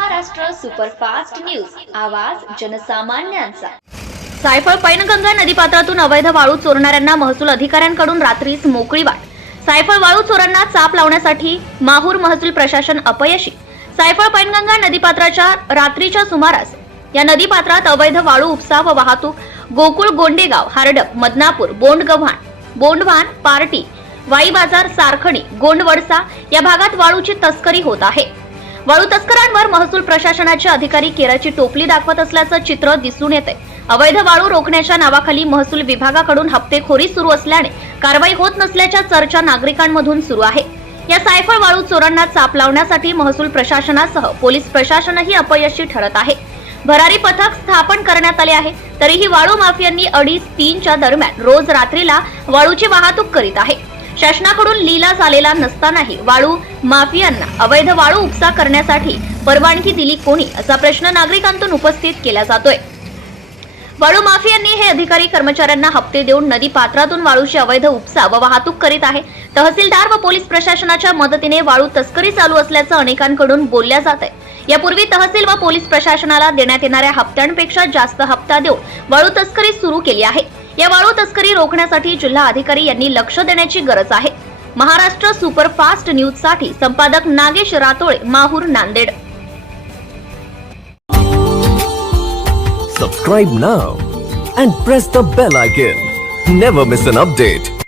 Superfast news. आवाज जनसामान्यांचा. सायफळ पैनगंगा नदीपात्रातून अवैध वाळू चोरणाऱ्यांना महसूल अधिकाऱ्यांकडून रात्रीच मोकळी वाट. सायफळ वाळू चोरांना चाप लावण्यासाठी माहूर महसूल प्रशासन अपयशी. सायफळ पैनगंगा नदीपात्राच्या रात्रीच्या सुमारास या नदीपात्रात अवैध वाळू उपसा व वाहतूक गोकुळ गोंडेगाव हारडप मदनापूर बोंडगव्हाण बोंडवान पार्टी वाई बाजार सारखणी गोंडवडसा या भागात वाळूची तस्करी होत आहे. वाळू तस्करांवर महसूल प्रशासनाचे अधिकारी केराची टोपली दाखवत असल्याचं चित्र दिसून येते अवैध वाळू रोखण्याच्या नावाखाली महसूल विभागाकडून हप्तेखोरी सुरू असल्याने कारवाई होत नसल्याच्या चर्चा नागरिकांमधून सुरू आहे. या सायफळ वाळू चोरांना चाप लावण्यासाठी महसूल प्रशासनासह पोलीस प्रशासनही अपयशी ठरत आहे. भरारी पथक स्थापन करण्यात आले आहे. तरीही वाळू माफियांनी अडीच तीनच्या दरम्यान रोज रात्रीला वाळूची वाहतूक करीत आहे. शासनाकडून लिलास झालेला नसतानाही वाळू माफियांना अवैध वाळू उपसा करण्यासाठी परवानगी दिली कोणी असा प्रश्न नागरिकांतून उपस्थित केला जातोय. वाळू माफियांनी हे अधिकारी कर्मचाऱ्यांना हप्ते देऊन नदी पात्रातून वाळूची अवैध उपसा व वाहतूक करीत आहे. तहसीलदार व पोलीस प्रशासनाच्या मदतीने वाळू तस्करी चालू असल्याचं अनेकांकडून बोलल्या जात आहे यापूर्वी तहसील व पोलीस प्रशासनाला देण्यात येणाऱ्या हप्त्यांपेक्षा जास्त हप्ता देऊन वाळू तस्करी सुरू केली आहे. या वाळू तस्करी रोखण्यासाठी जिल्हा अधिकारी यांनी लक्ष देण्याची गरज आहे. महाराष्ट्र सुपरफास्ट न्यूजसाठी संपादक Nagesh Ratole Mahur Nanded. Subscribe now and press the bell icon never miss an update